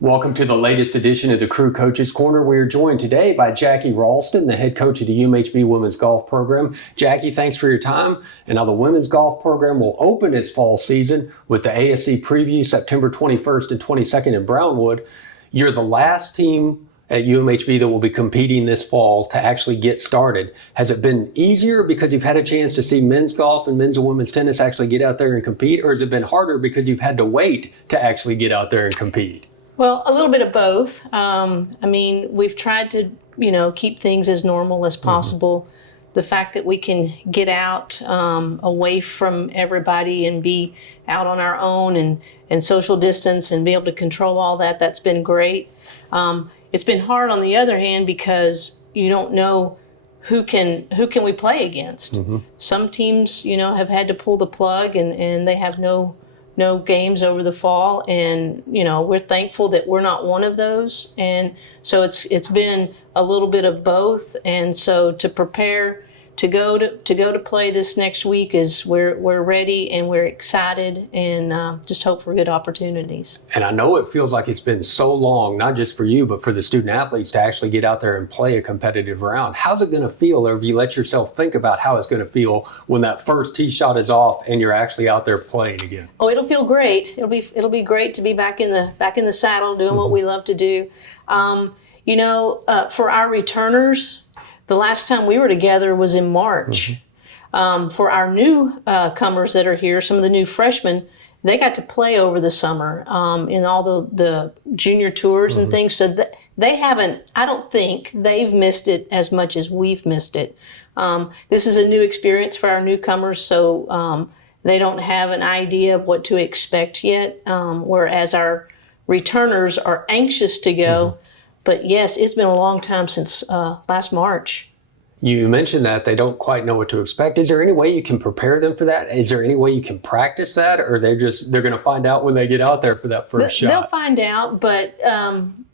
Welcome to the latest edition of the Crew Coaches Corner. We are joined today by Jackie Ralston, the head coach of the UMHB Women's Golf Program. Jackie, thanks for your time. And now the Women's Golf Program will open its fall season with the ASC Preview September 21st and 22nd in Brownwood. You're the last team at UMHB that will be competing this fall to actually get started. Has it been easier because you've had a chance to see men's golf and men's and women's tennis actually get out there and compete, or has it been harder because you've had to wait to actually get out there and compete? Well, a little bit of both. We've tried to, keep things as normal as possible. Mm-hmm. The fact that we can get out away from everybody and be out on our own and social distance and be able to control all that, that's been great. It's been hard on the other hand because you don't know who can we play against. Mm-hmm. Some teams, have had to pull the plug and they have no games over the fall, and we're thankful that we're not one of those. And so it's been a little bit of both. And so to prepare to go to play this next week is we're ready and we're excited and just hope for good opportunities. And I know it feels like it's been so long, not just for you, but for the student athletes to actually get out there and play a competitive round. How's it going to feel, or if you let yourself think about how it's going to feel when that first tee shot is off and you're actually out there playing again? Oh, it'll feel great. It'll be great to be back in the saddle doing what we love to do. For our returners, the last time we were together was in March. Mm-hmm. For our new comers that are here, some of the new freshmen, they got to play over the summer in all the junior tours and things. So they haven't, I don't think they've missed it as much as we've missed it. This is a new experience for our newcomers, so they don't have an idea of what to expect yet, whereas our returners are anxious to go. Mm-hmm. But yes, it's been a long time since last March. You mentioned that they don't quite know what to expect. Is there any way you can prepare them for that? Is there any way you can practice that, or they're going to find out when they get out there for that first shot? They'll find out, but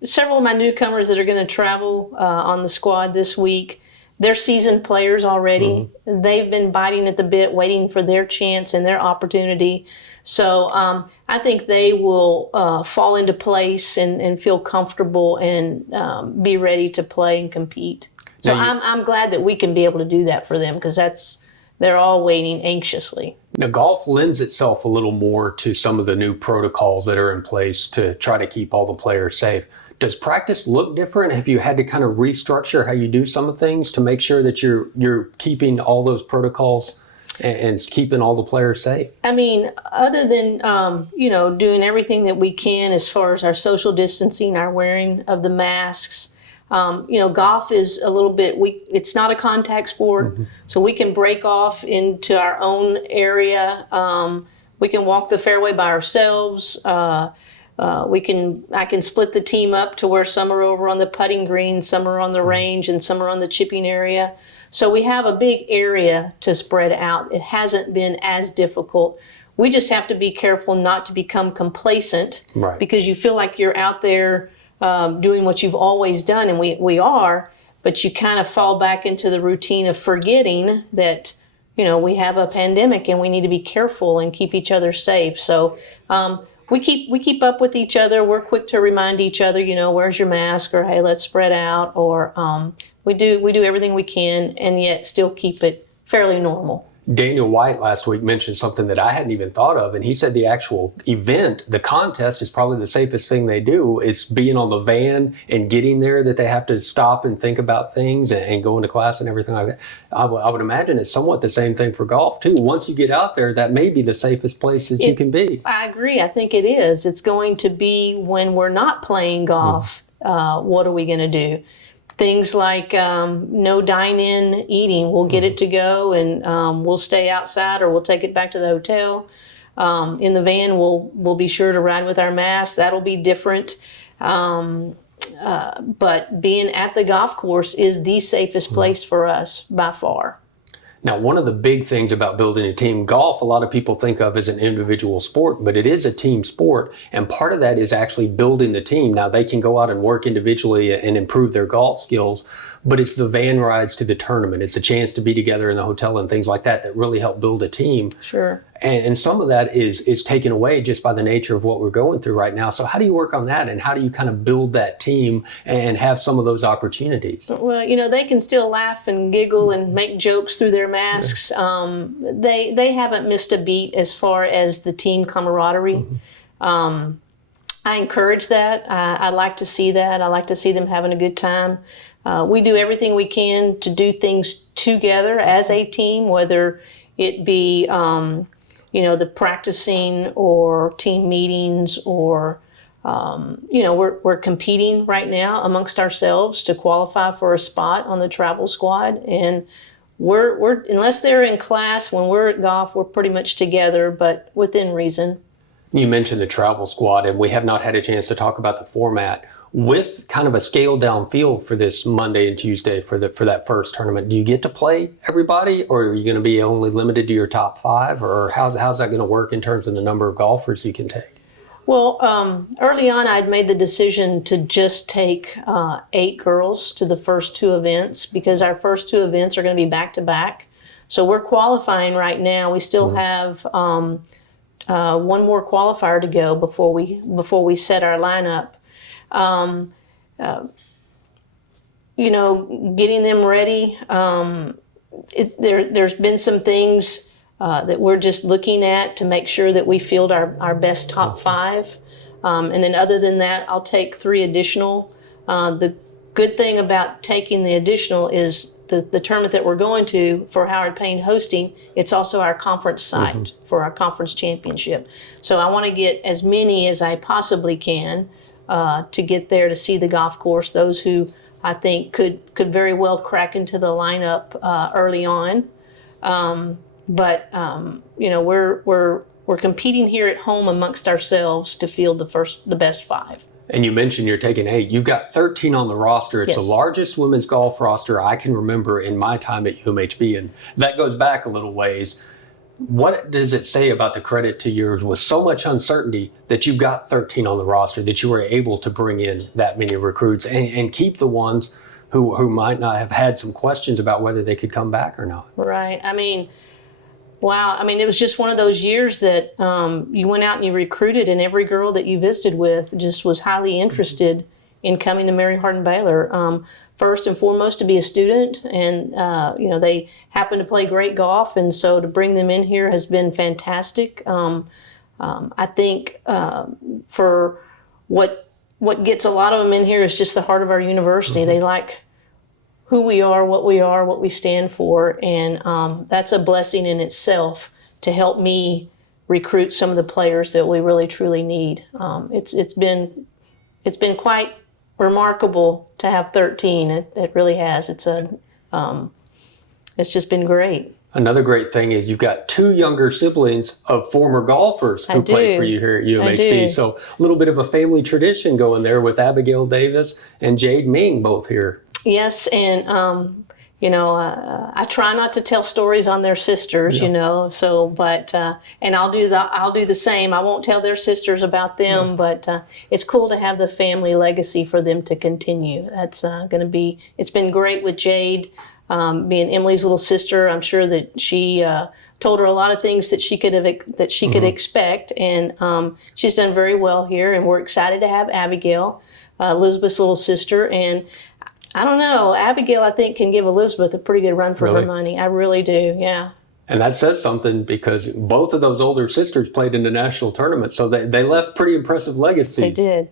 several of my newcomers that are going to travel on the squad this week, they're seasoned players already. Mm-hmm. They've been biting at the bit, waiting for their chance and their opportunity. So I think they will fall into place and feel comfortable and be ready to play and compete. So I'm glad that we can be able to do that for them, because they're all waiting anxiously. Now, golf lends itself a little more to some of the new protocols that are in place to try to keep all the players safe. Does practice look different? Have you had to kind of restructure how you do some of things to make sure that you're keeping all those protocols and keeping all the players safe? I mean, other than, doing everything that we can as far as our social distancing, our wearing of the masks, golf is a little bit, it's not a contact sport, so we can break off into our own area. We can walk the fairway by ourselves. I can split the team up to where some are over on the putting green, some are on the range, and some are on the chipping area. So we have a big area to spread out. It hasn't been as difficult. We just have to be careful not to become complacent, right? Because you feel like you're out there doing what you've always done, and we are, but you kind of fall back into the routine of forgetting that, we have a pandemic and we need to be careful and keep each other safe. So we keep up with each other. We're quick to remind each other, where's your mask, or hey, let's spread out, or we do everything we can and yet still keep it fairly normal. Daniel White last week mentioned something that I hadn't even thought of, and he said the actual event, the contest, is probably the safest thing they do. It's being on the van and getting there that they have to stop and think about things and go into class and everything like that. I would imagine it's somewhat the same thing for golf too. Once you get out there, that may be the safest place that you can be. I agree. I think it is. It's going to be when we're not playing golf. What are we going to do? Things like no dine-in eating. We'll get it to go, and we'll stay outside, or we'll take it back to the hotel. In the van, we'll be sure to ride with our masks. That'll be different. But being at the golf course is the safest place for us by far. Now, one of the big things about building a team, golf, a lot of people think of as an individual sport, but it is a team sport. And part of that is actually building the team. Now, they can go out and work individually and improve their golf skills. but it's the van rides to the tournament. It's a chance to be together in the hotel and things like that that really help build a team. Sure. And some of that is taken away just by the nature of what we're going through right now. So how do you work on that, and how do you kind of build that team and have some of those opportunities? Well, they can still laugh and giggle and make jokes through their masks. They haven't missed a beat as far as the team camaraderie. I encourage that. I like to see that. I like to see them having a good time. We do everything we can to do things together as a team, whether it be the practicing or team meetings, or we're competing right now amongst ourselves to qualify for a spot on the travel squad, and we're unless they're in class, when we're at golf, we're pretty much together, but within reason. You mentioned the travel squad, and we have not had a chance to talk about the format. With kind of a scaled down feel for this Monday and Tuesday for that first tournament, do you get to play everybody, or are you going to be only limited to your top 5, or how's that going to work in terms of the number of golfers you can take? Well, early on, I'd made the decision to just take 8 girls to the first 2 events, because our first 2 events are going to be back to back. So we're qualifying right now. We still have one more qualifier to go before we set our lineup. Getting them ready. There's been some things that we're just looking at to make sure that we field our best top 5. And then other than that, I'll take 3 additional. The good thing about taking the additional is the tournament that we're going to for Howard Payne hosting, it's also our conference site for our conference championship. So I want to get as many as I possibly can to get there to see the golf course, those who I think could very well crack into the lineup early on. We're competing here at home amongst ourselves to field the best 5. And you mentioned you're taking 8. You've got 13 on the roster. It's Yes. the largest women's golf roster I can remember in my time at UMHB, and that goes back a little ways. What does it say about the credit to yours with so much uncertainty that you've got 13 on the roster, that you were able to bring in that many recruits and keep the ones who might not have had some questions about whether they could come back or not? Right. Wow. It was just one of those years that you went out and you recruited, and every girl that you visited with just was highly interested in coming to Mary Hardin Baylor. First and foremost, to be a student, and they happen to play great golf, and so to bring them in here has been fantastic. I think for what gets a lot of them in here is just the heart of our university. They like who we are, what we stand for, and that's a blessing in itself to help me recruit some of the players that we really truly need. It's been quite remarkable to have 13. It really has. It's just been great. Another great thing is you've got 2 younger siblings of former golfers who played for you here at UMHB. So a little bit of a family tradition going there with Abigail Davis and Jade Ming both here. Yes, and I try not to tell stories on their sisters, but and I'll do the same. I won't tell their sisters about them, but it's cool to have the family legacy for them to continue. That's it's been great with Jade, being Emily's little sister. I'm sure that she told her a lot of things that she could expect, and she's done very well here, and we're excited to have Abigail, Elizabeth's little sister, and I don't know. Abigail, I think, can give Elizabeth a pretty good run for her money. I really do, yeah. And that says something, because both of those older sisters played in the national tournament, so they left pretty impressive legacies. They did.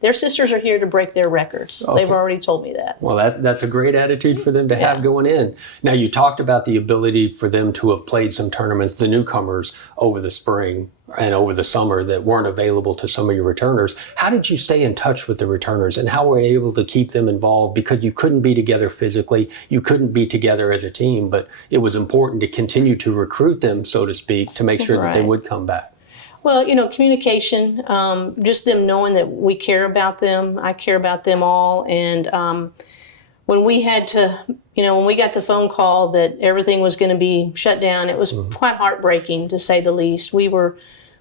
Their sisters are here to break their records. Okay. They've already told me that. Well, that's a great attitude for them to have going in. Now, you talked about the ability for them to have played some tournaments, the newcomers, over the spring and over the summer that weren't available to some of your returners. How did you stay in touch with the returners, and how were you able to keep them involved? Because you couldn't be together physically, you couldn't be together as a team, but it was important to continue to recruit them, so to speak, to make sure that they would come back. Well, communication, just them knowing that we care about them. I care about them all. And when we got the phone call that everything was going to be shut down, it was quite heartbreaking, to say the least. We were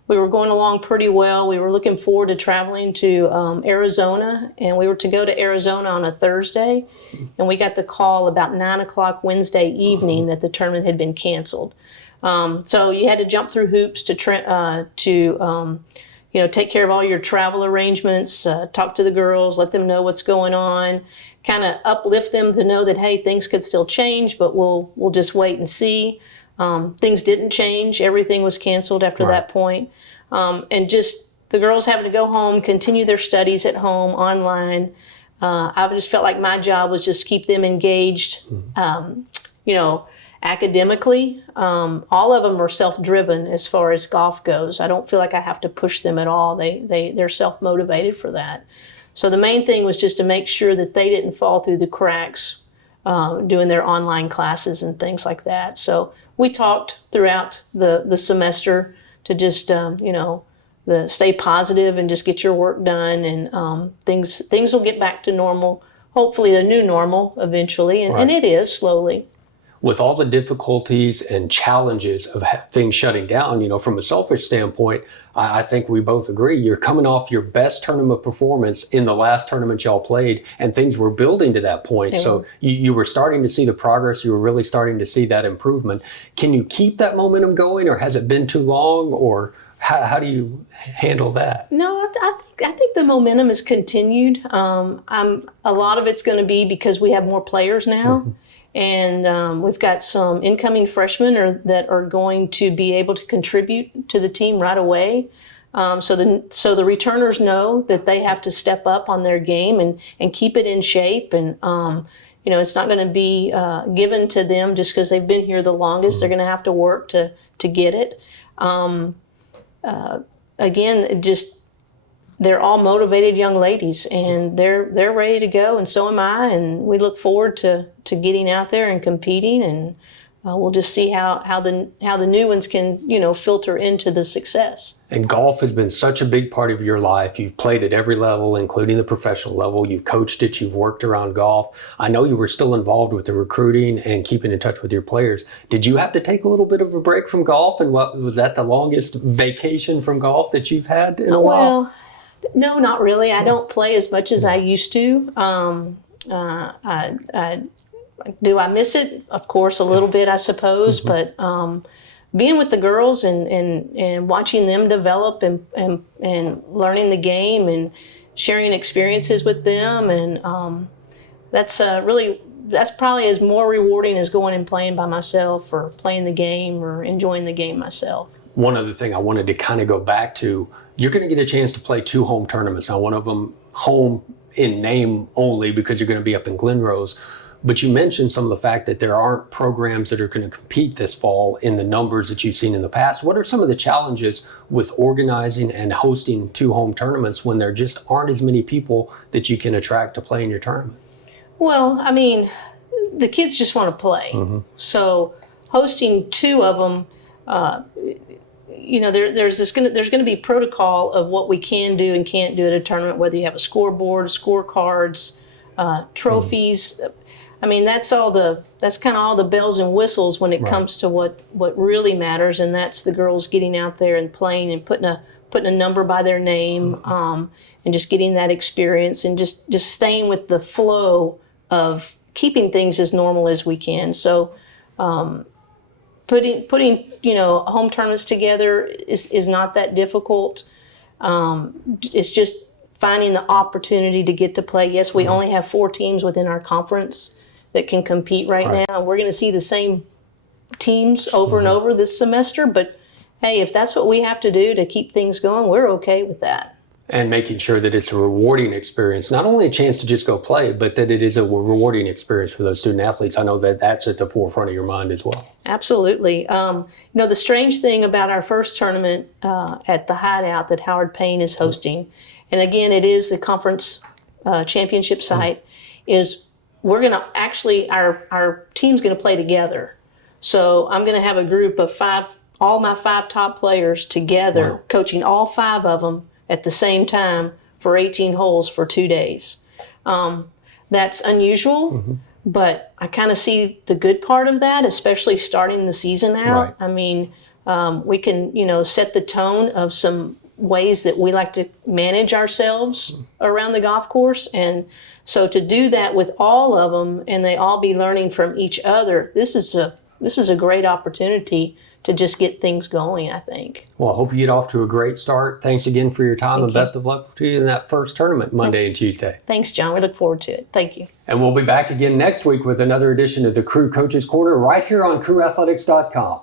we were going along pretty well. We were looking forward to traveling to Arizona, and we were to go to Arizona on a Thursday, and we got the call about 9 o'clock Wednesday evening that the tournament had been canceled. So you had to jump through hoops to take care of all your travel arrangements, talk to the girls, let them know what's going on, kind of uplift them to know that, hey, things could still change, but we'll just wait and see. Things didn't change. Everything was canceled after that point. And just the girls having to go home, continue their studies at home, online. I just felt like my job was just keep them engaged, academically. All of them are self-driven as far as golf goes. I don't feel like I have to push them at all. They're self-motivated for that. So the main thing was just to make sure that they didn't fall through the cracks doing their online classes and things like that. So we talked throughout the semester to just, stay positive and just get your work done, and things will get back to normal, hopefully the new normal eventually, and it is slowly. With all the difficulties and challenges of things shutting down, from a selfish standpoint, I think we both agree you're coming off your best tournament performance in the last tournament y'all played, and things were building to that point. So you were starting to see the progress. You were really starting to see that improvement. Can you keep that momentum going, or has it been too long, or how do you handle that? No, I think the momentum has continued. A lot of it's going to be because we have more players now. And we've got some incoming freshmen that are going to be able to contribute to the team right away. So the returners know that they have to step up on their game and keep it in shape. And it's not going to be given to them just because they've been here the longest. They're going to have to work to get it. They're all motivated young ladies, and they're ready to go, and so am I. And we look forward to getting out there and competing, and we'll just see how the new ones can filter into the success. And golf has been such a big part of your life. You've played at every level, including the professional level. You've coached it. You've worked around golf. I know you were still involved with the recruiting and keeping in touch with your players. Did you have to take a little bit of a break from golf? And was that the longest vacation from golf that you've had in a while? No, not really. I don't play as much as I used to. Do I miss it? Of course, a little bit, I suppose. But being with the girls and watching them develop and learning the game and sharing experiences with them, and that's probably as more rewarding as going and playing by myself or playing the game or enjoying the game myself. One other thing I wanted to kind of go back to, you're going to get a chance to play 2 home tournaments. Now, one of them home in name only because you're going to be up in Glenrose. But you mentioned some of the fact that there aren't programs that are going to compete this fall in the numbers that you've seen in the past. What are some of the challenges with organizing and hosting 2 home tournaments when there just aren't as many people that you can attract to play in your tournament? Well, I mean, the kids just want to play. So hosting 2 of them, there's going to be protocol of what we can do and can't do at a tournament, whether you have a scoreboard, scorecards, trophies. I mean, that's kind of all the bells and whistles when it comes to what really matters, and that's the girls getting out there and playing and putting a number by their name, and just getting that experience and just staying with the flow of keeping things as normal as we can. So putting home tournaments together is not that difficult. It's just finding the opportunity to get to play. Yes, we only have 4 teams within our conference that can compete right now. We're going to see the same teams over and over this semester, but hey, if that's what we have to do to keep things going, we're okay with that. And making sure that it's a rewarding experience, not only a chance to just go play, but that it is a rewarding experience for those student athletes. I know that that's at the forefront of your mind as well. Absolutely. The strange thing about our first tournament at the Hideout that Howard Payne is hosting, and again, it is the conference championship site, is we're going to actually, our team's going to play together. So I'm going to have a group of 5, all my 5 top players together, coaching all 5 of them at the same time for 18 holes for 2 days. That's unusual, but I kind of see the good part of that, especially starting the season out. I mean, We can, set the tone of some ways that we like to manage ourselves around the golf course. And so to do that with all of them and they all be learning from each other, this is a great opportunity to just get things going, I think. Well, I hope you get off to a great start. Thanks again for your time, and best of luck to you in that first tournament Monday and Tuesday. Thanks, John. We look forward to it. Thank you. And we'll be back again next week with another edition of the Crew Coaches Corner right here on crewathletics.com.